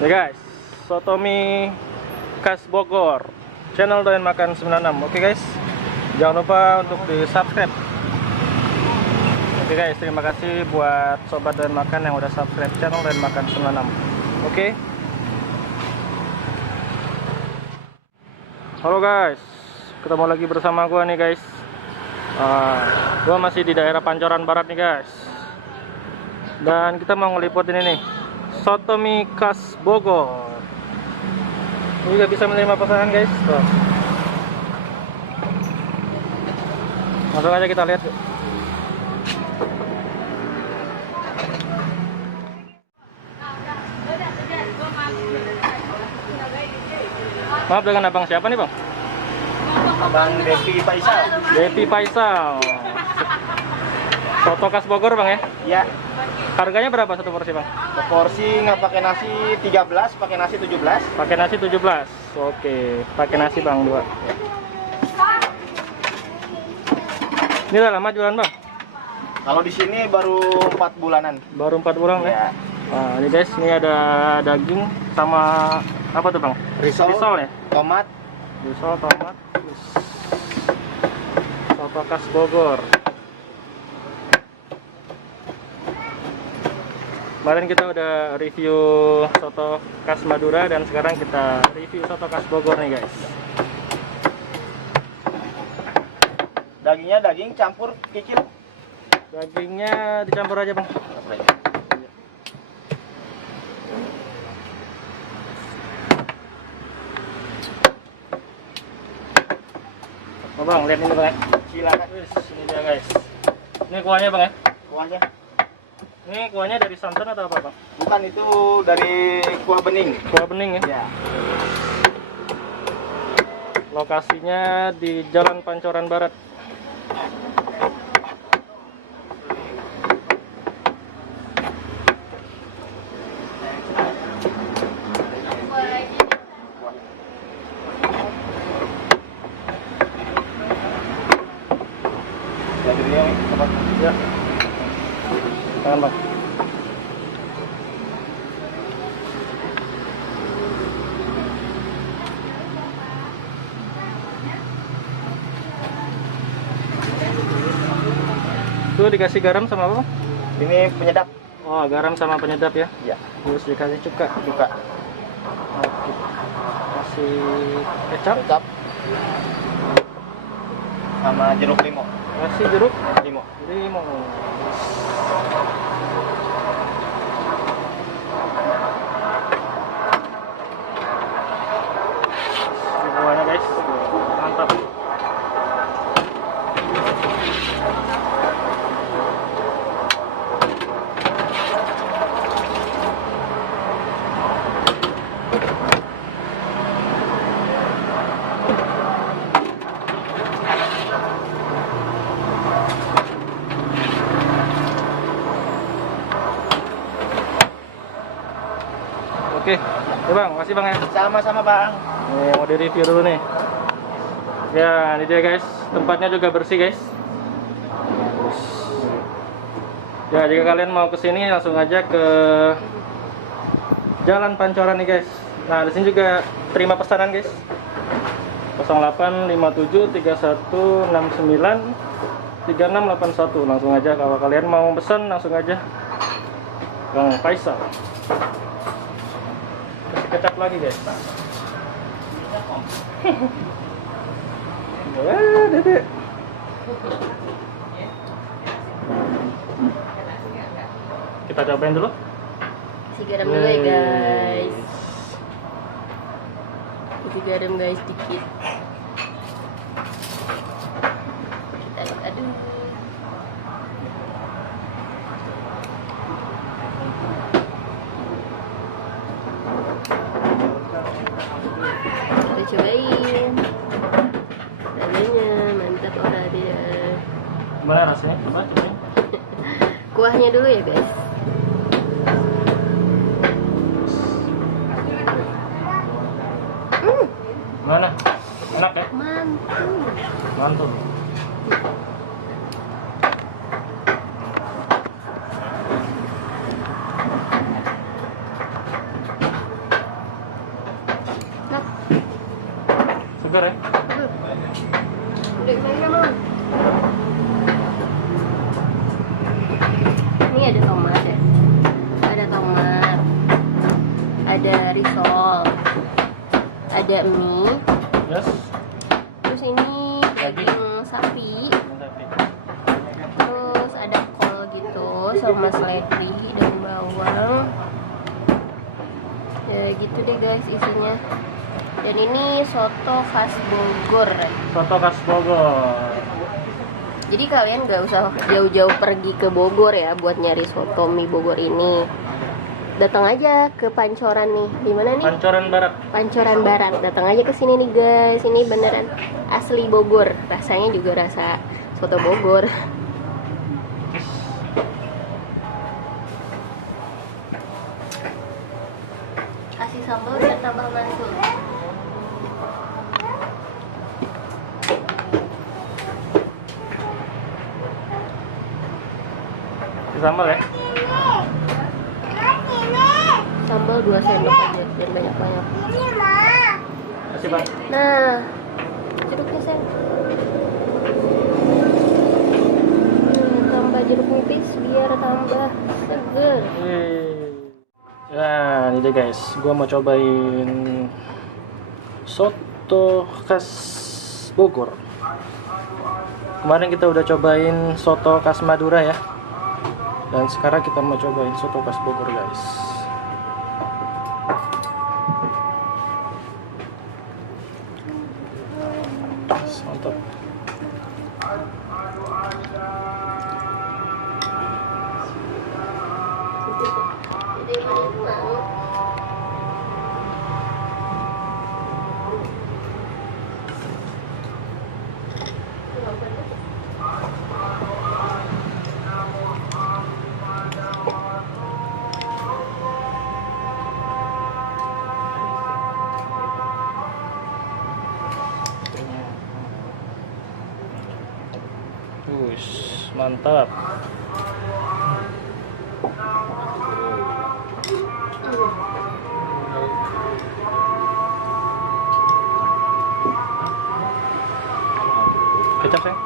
Nih guys, soto mie khas Bogor, channel Doyan Makan 96. Oke guys, jangan lupa untuk di subscribe. Oke guys, terima kasih buat sobat Doyan Makan yang udah subscribe channel Doyan Makan 96. Oke. Halo guys, ketemu lagi bersama gua nih guys. Gua masih di daerah Pancoran Barat nih guys. Dan kita mau ngeliput ini nih, soto mie khas Bogor. Ini juga bisa menerima pesanan guys. Tuh. Langsung aja kita lihat. Maaf, dengan abang siapa nih bang? Abang Devi Faisal. Devi Faisal. Soto khas Bogor bang ya? Ya. Harganya berapa satu porsi bang? Porsi nggak pakai nasi 13, pakai nasi 17. Pakai nasi 17. Oke, pakai nasi bang 2. Ini udah lama jualan bang? Kalau di sini baru 4 bulanan. Baru 4 bulan ya? Ya. Nah, ini guys, ini ada daging sama apa tuh bang? Risol ya? Tomat. Risol, tomat. Soto khas Bogor. Kemarin kita udah review soto khas Madura dan sekarang kita review soto khas Bogor nih guys. Dagingnya daging campur kikil. Dagingnya dicampur aja bang. Oh bang, lihat ini bang ya. Silakan. Ini dia guys. Ini kuahnya bang ya. Kuahnya. Ini kuahnya dari santan atau apa bang? Bukan, itu dari kuah bening. Kuah bening ya. Ya. Lokasinya di Jalan Pancoran Barat. Ya. Tangan bang. Itu dikasih garam sama apa bang? Ini penyedap. Oh, garam sama penyedap ya. Ya. Terus dikasih cuka. Juga. Oke. Kasih kecap. Kecap. Sama jeruk limau. Kasih jeruk Limau. limau. Semuanya guys, mantap. Oke, ya bang, makasih bang ya. Sama-sama bang. Nih, mau di-review dulu nih. Ya, ini dia guys. Tempatnya juga bersih guys. Ya, jika kalian mau kesini langsung aja ke Jalan Pancoran nih guys. Nah, di sini juga terima pesanan guys. 0857 3169 3681. Langsung aja kalau kalian mau pesan, langsung aja Bang Faisal. Kasih kecap lagi guys. Dedek. Kita cobain dulu. Kasih garam dulu ya guys. Kasih garam guys dikit. Kita aduk. Kita cobain. Rasanya mantap orang dia. Gimana rasanya? Coba cobain. Kuahnya dulu ya guys. Gimana? Enak ya? Mantul. Mantul. Dek, mainnya mau. Ini ada tomat ya. Ada tomat. Ada risol. Ada mie. Yes. Terus ini daging sapi. Terus ada kol gitu sama seledri dan bawang. Ya gitu deh guys isinya. Dan ini soto khas Bogor. Soto khas Bogor. Jadi kalian gak usah jauh-jauh pergi ke Bogor ya buat nyari soto mie Bogor ini. Datang aja ke Pancoran nih. Di mana nih? Pancoran Barat. Pancoran Barat. Datang aja ke sini nih guys. Ini beneran asli Bogor. Rasanya juga rasa soto Bogor. Kasih sambal biar tambah mantul. Sambal ya. Sambal 2 sendok aja dan banyak-banyak. Kasih Bang. Nah, jeruknya sen. Tambah jeruk nipis biar tambah seger. Nah, ini deh guys, gua mau cobain soto khas Bogor. Kemarin kita udah cobain soto khas Madura ya. Dan sekarang kita mau cobain soto khas Bogor guys. Mantap. Mantap. Kecap sayang.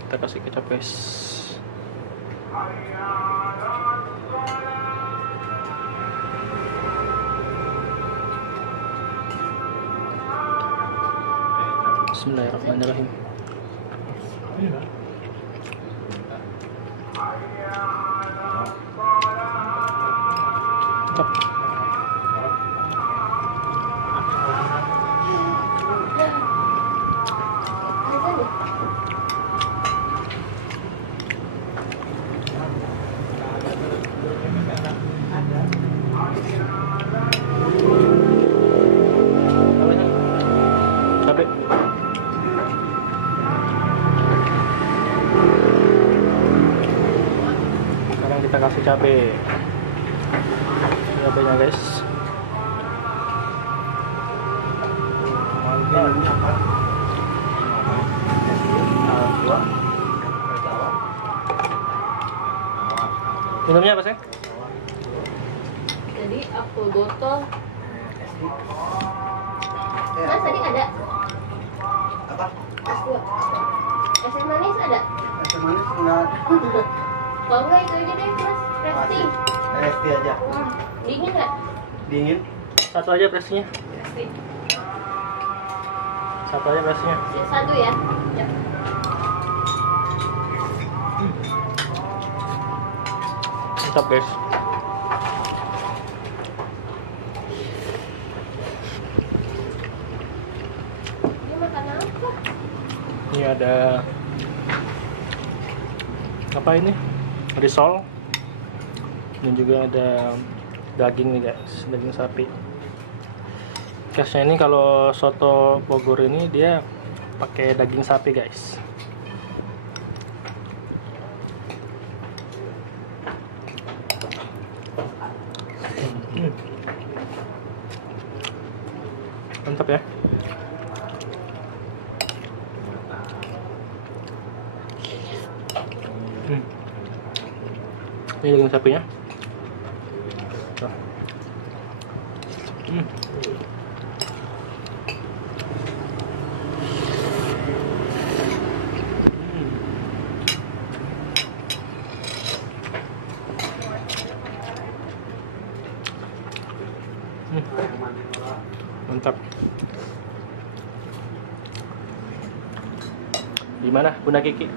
Kita kasih kecap guys. Bismillahirrahmanirrahim. Mantap. Cabai. Sekarang kita kasih cabai. Cabainya guys. Mantap. Minumnya apa sih? Jadi apel botol. Mas tadi ada Apa? es dua. Es manis ada? Es manis enggak. Kalau enggak itu aja deh mas, Presti. Resti aja. Dingin nggak? Dingin. Satu aja presinya. Presti. Satu aja presinya. Satu ya. Ya. Mantap guys. Ini makan apa? Ini ada apa ini? Risol. Dan juga ada daging nih guys, daging sapi. Khasnya ini kalau soto Bogor ini dia pakai daging sapi guys. Mantap ya. Ini daging sapinya. Tuh. Mantap. Gimana Bunda Kiki?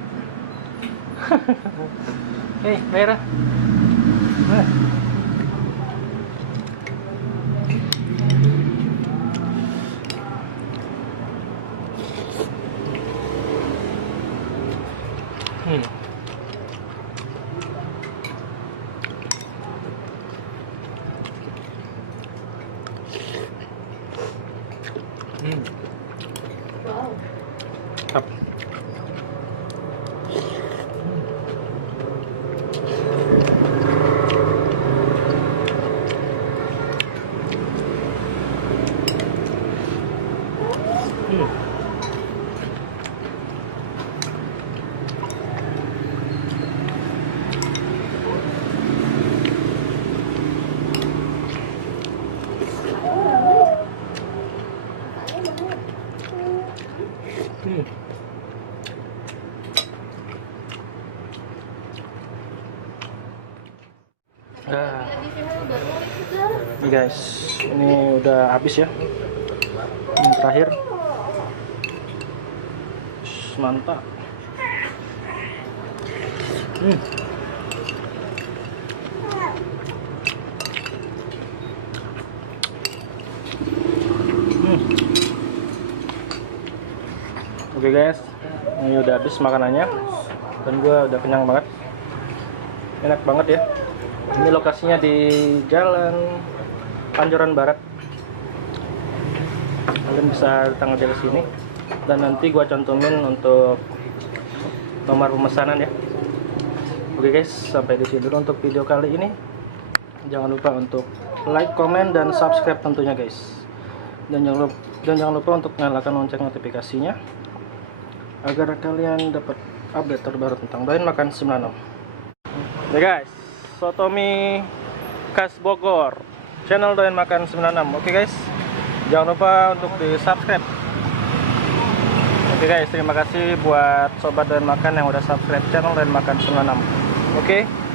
Hei, merah. Nah. Hmm. Hmm. Wow. Mantap. Hmm. Hmm. Nah, Habisin udah nulis juga. ini guys, ini udah habis ya. Ini terakhir. Mantap. Hmm. Hmm. Oke guys, ini udah habis makanannya dan gue udah kenyang banget, enak banget ya. Ini lokasinya di Jalan Pancoran Barat, kalian bisa datang aja ke sini dan nanti gue cantumin untuk nomor pemesanan ya. Oke guys, sampai di sini dulu untuk video kali ini. Jangan lupa untuk like, comment, dan subscribe tentunya guys. Dan jangan lupa untuk nyalakan lonceng notifikasinya agar kalian dapat update terbaru tentang Doyan Makan 96. Ya guys, soto mie khas Bogor, channel Doyan Makan 96. Oke guys, jangan lupa untuk di subscribe. Oke guys, terima kasih buat sobat Doyan Makan yang udah subscribe channel Doyan Makan 96. Oke.